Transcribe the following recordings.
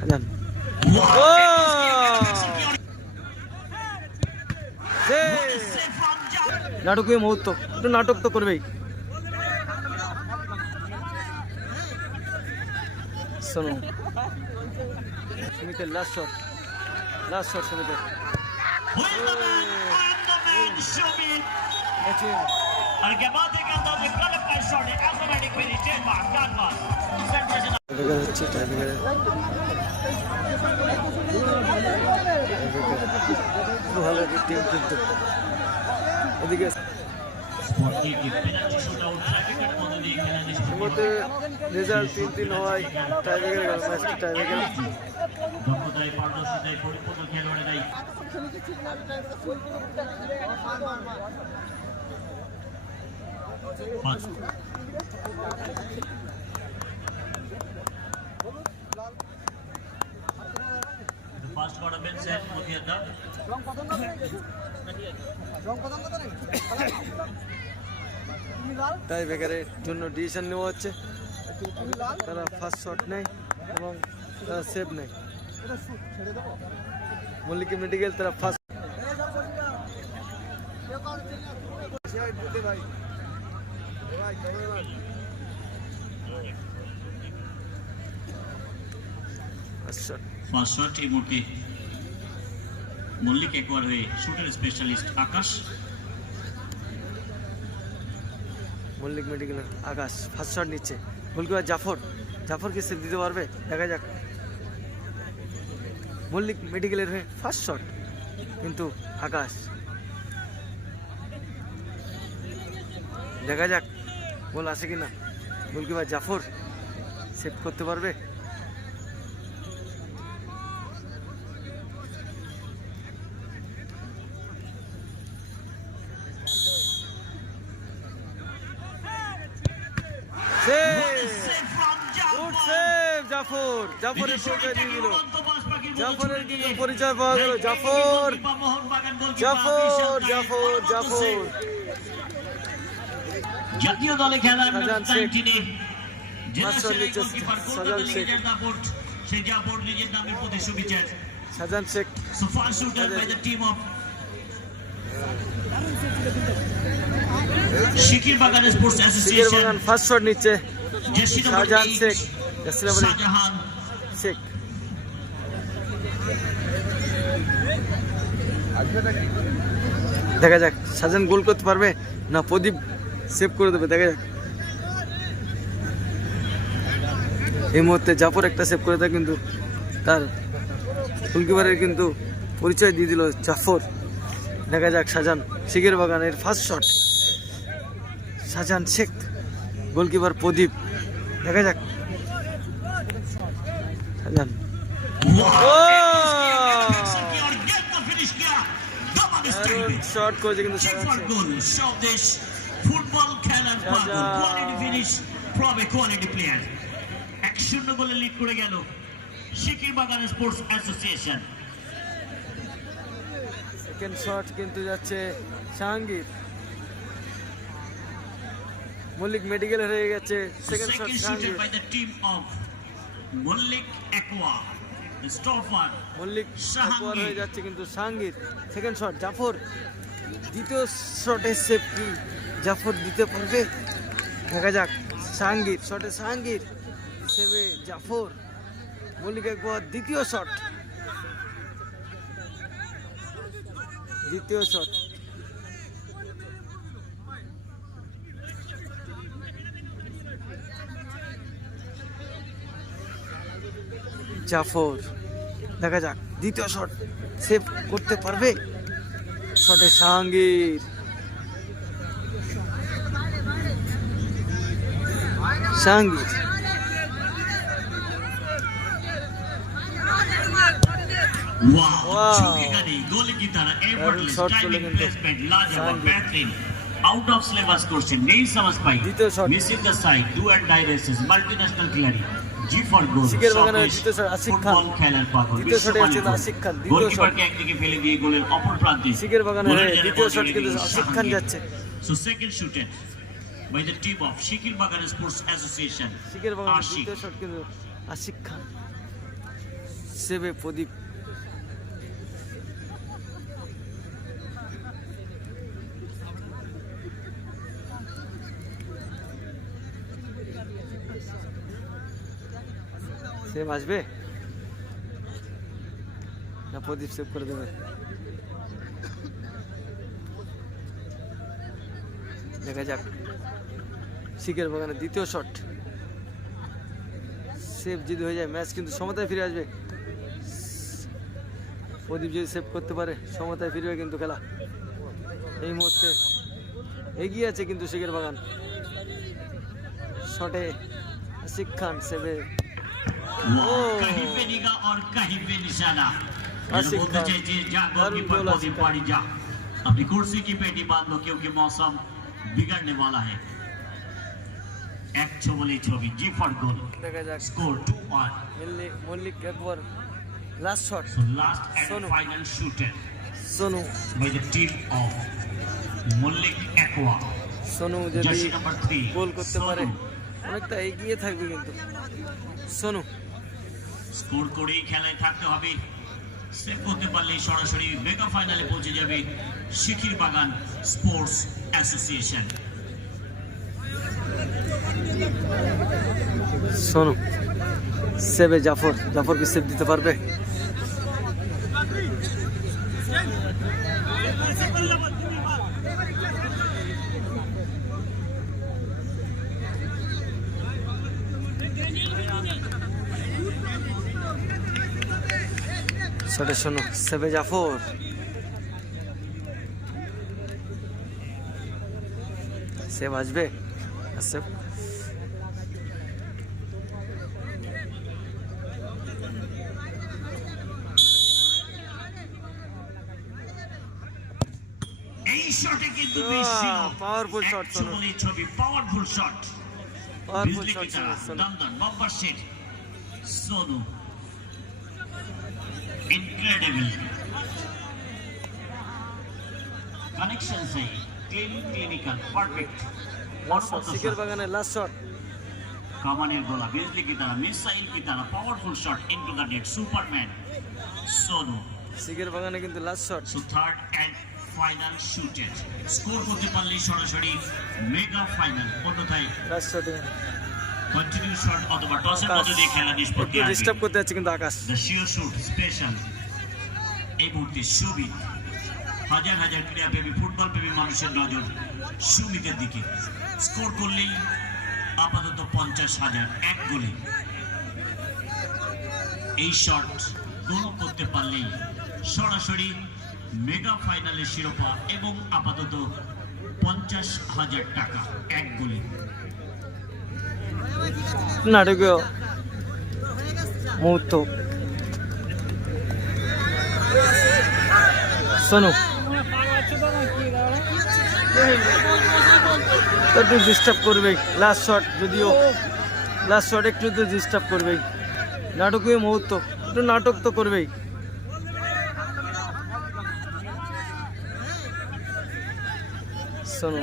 ও! নাটকীয় মুহূর্ত। একটু নাটক তো করবেই। শোনো। সুমিতের লাস্ট শট লাস্ট শট সুমিতের। টাইব্রেকার হচ্ছে টাইব্রেকারে খুব ভালো একটি টিম হওয়ায় টাইব্রেকারে গেল ম্যাচটি টাইব্রেকার পরিপূর্ণ খেলোয়াড়েরাই পাঁচ ফার্স্ট করাবেন স্যার মতিয়াদা টাইব্রেকারের জন্য ডিসিশন নেওয়া হচ্ছে। তারা ফার্স্ট শট নেয় এবং তারা সেভ নেয়। মল্লিক মেডিকেল, তারা ফার্স্ট শট ফার্স্ট শট এই মুহূর্তে মল্লিক একবার হয়ে শুটার স্পেশালিস্ট আকাশ মল্লিক মেডিকেলের আকাশ ফার্স্ট শট নিচ্ছে গোলকিপার জাফর জাফর কি সেভ দিতে পারবে দেখা যাক মল্লিক মেডিকেলের হয়ে ফার্স্ট শট কিন্তু আকাশ দেখা যাক গোল আসে কিনা? গোলকিপার জাফর সেভ করতে পারবে? জাফর জাফরের পরিচয় দিয়ে দিল জাফরের কিন্তু পরিচয় পাওয়া গেল জাফর জাফর জাফর জাফর জাতীয় দলে খেলা শাহজাহান শেখ। জেলা সেরা গোলকিপার কলকাতা লিগের দাপট সেই জাফর নিজের নামের প্রতি সুবিচার। Shahjahan Sheikh. So far shooter by the team of Shikir Bagan sports association first shot নিচ্ছে। Jersey number Shahjahan 8 Sheikh jersey number eight, Shahjahan Sheikh. দেখা যাক শাহজাহান গোল করতে পারবে না প্রদীপ সেভ করে দেবে দেখা যাক। এই মুহূর্তে জাফর একটা সেভ করে দেয় কিন্তু তার গোলকিপারের কিন্তু পরিচয় দিয়ে দিল জাফর। দেখা যাক সাজান শিখের বাগানের ফার্স্ট শট সাজান শেখ গোলকিপার প্রদীপ। দেখা যাক। সাজান। শট করেছে কিন্তু সাজান ফুটবল খেলার পাগল। Quality finish from a quality player এক শূন্য গোলে লিড করে গেল শিকির বাগান স্পোর্টস অ্যাসোসিয়েশন সেকেন্ড শট কিন্তু যাচ্ছে জাহাঙ্গীর। মল্লিক মেডিকেল হয়ে গেছে। Second shot Jahangir. by the team of Mullik Aqua. The Mallick Jahangir. হয়ে যাচ্ছে কিন্তু জাহাঙ্গীর। Second shot Zafar. দ্বিতীয় শটে সেফটি জাফর দিতে পারবে। দেখা যাক সাহাঙ্গীর শটে সাহাঙ্গীর সেভে জাফর, মল্লিক একবার দ্বিতীয় শট দ্বিতীয় শট জাফর, দেখা যাক, দ্বিতীয় শট সেভ করতে পারবে। শটে Jahangir. Batting out of syllabus করছে নেই সমাজ পাই। Missing the side do and die races multinational goal শিখের বাগানের দ্বিতীয় shot আশিক খান। ফুটবল খেলার পাগল দ্বিতীয় shot এ বিশ্বমানের আছেন গোল। আশিক খান, দ্বিতীয় shot। একদিকে ফেলে দিয়ে গোলের অপর প্রান্তে শিখের বাগানের গোলের জালে দ্বিতীয় শট কিন্তু আশিক খান যাচ্ছে So second shooted by the team of Shikir Bagan Sports Association. শিখের বাগানের আশিক। দ্বিতীয় শট কিন্তু আশিক সেভ আসবে না প্রদীপ সেভ করে দেবে দেখা যাক শিখের বাগানে দ্বিতীয় শট সেভ যদি হয়ে যায় ম্যাচ কিন্তু সমতায় ফিরে আসবে প্রদীপ যদি সেভ করতে পারে সমতায় ফিরবে কিন্তু খেলা এই মুহূর্তে এগিয়ে আছে কিন্তু শিখের বাগান শটে খান সেভে कहीं पे निगाह और कहीं पे निशाना आसिफ যেন বলতে खान। চাইছে যা दारुण गोलकीपर गोल को आसिफ भी खान। पारी जा अपनी कुर्सी की पेटी बांध लो क्योंकि मौसम बिगड़ने वाला है এক ছবলি ছবি জি ফর গোল দেখা যাক score two one Mallik Mallik একবার last shot So last and Sonu. final shooter Sonu by the team of Mullik Aqua. Sonu যদি Jersey number three. গোল করতে পারে Sonu. অনেকটা এগিয়ে থাকবে কিন্তু সোনু স্কোর করেই খেলায় থাকতে হবে। সেভ করতে সরাসরি মেগা ফাইনালে পৌঁছে যাবে শিখির বাগান স্পোর্টস অ্যাসোসিয়েশন। সোনু, সেবে জাফর জাফর কি সেভ দিতে পারবে? শটে শোনো সেবে জাফর সেভ আসবে সেভ পাওয়ারফুল শট ছবি powerful shot powerful shot Sonu Connection say clean clinical perfect. শিখের বাগানের লাস্ট শট কামানের গোলা বিজলি কি তারা মিসাইল কি তারা powerful shot into the net superman Sonu শিখের বাগানে কিন্তু last shot so third and final শুটের score করতে পারলে সরাসরি মেগা ফাইনাল অন্যথায় লাস্ট শট কন্টিনিউ শট অথবা টসের মধ্যে দিয়ে খেলা নিষ্পত্তি আসবে। ডিস্টার্ব করতে যাচ্ছে কিন্তু Akash. The sure shoot special এই মুহূর্তে সুমিত হাজার হাজার ক্রীড়াপ্রেমী ফুটবল প্রেমী মানুষের নজর সুমিতের দিকে। স্কোর করলেই আপাতত পঞ্চাশ হাজার, এক গোলে। এই শট গোল করতে পারলেই সরাসরি মেগা ফাইনালের শিরোপা এবং আপাতত পঞ্চাশ হাজার টাকা, এক গোলে। নাটকীয় মুহূর্ত। শোনো। একটু ডিস্টার্ব করবে লাস্ট শট যদিও লাস্ট শট একটু তো ডিস্টার্ব করবেই। নাটকীয় মুহূর্ত, একটু নাটক তো করবেই। শোনো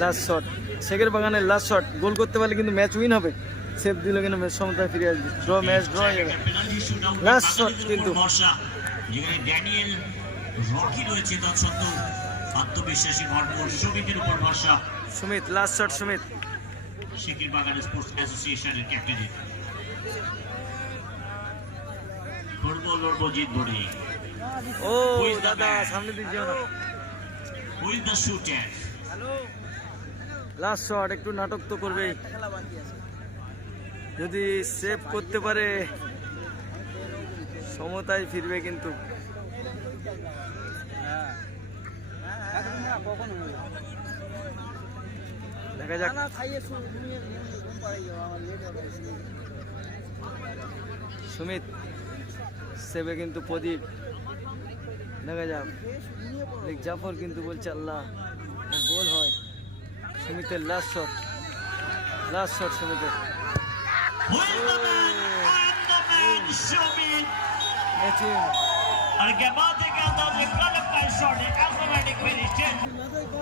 লাস্ট শট শেখের বাগানের লাস্ট শট গোল করতে পারলে কিন্তু ম্যাচ উইন হবে। সেভ দিলে কিন্তু সমতায় ফিরে আসবে। ড্র ম্যাচ ড্র হয়ে শুটআউট Last shot কিন্তু। যেখানে ড্যানিয়েল রকি রয়েছে তার সত্ত্বেও আত্মবিশ্বাসী ভরপুর সমিতির উপর ভরসা। Sumit last shot Sumit. Shikir Bagan sports অ্যাসোসিয়েশনের ক্যাপ্টেনের করব লড়বো জিতবো রে ও দাদা সামনে দিক যেও না। Will the shooter last shot একটু নাটক তো করবেই। যদি সেভ করতে পারে সমতায় ফিরবে কিন্তু। দেখা যাক। সুমিত সেবে কিন্তু প্রদীপ। দেখা যাক। জাফর কিন্তু বলছে আল্লাহ গোল হয়। সুমিতের লাস্ট শট লাস্ট শট সুমিতের।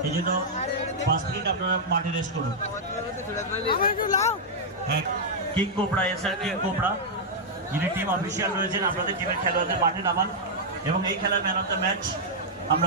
এই জন্য আপনারা মাঠে রেস্ট করুন। হ্যাঁ যিনি টিম রয়েছেন, আপনাদের টিমের খেলোয়াড়দের মাঠে নামান। এবং এই খেলার ম্যান অফ দ্য ম্যাচ আমরা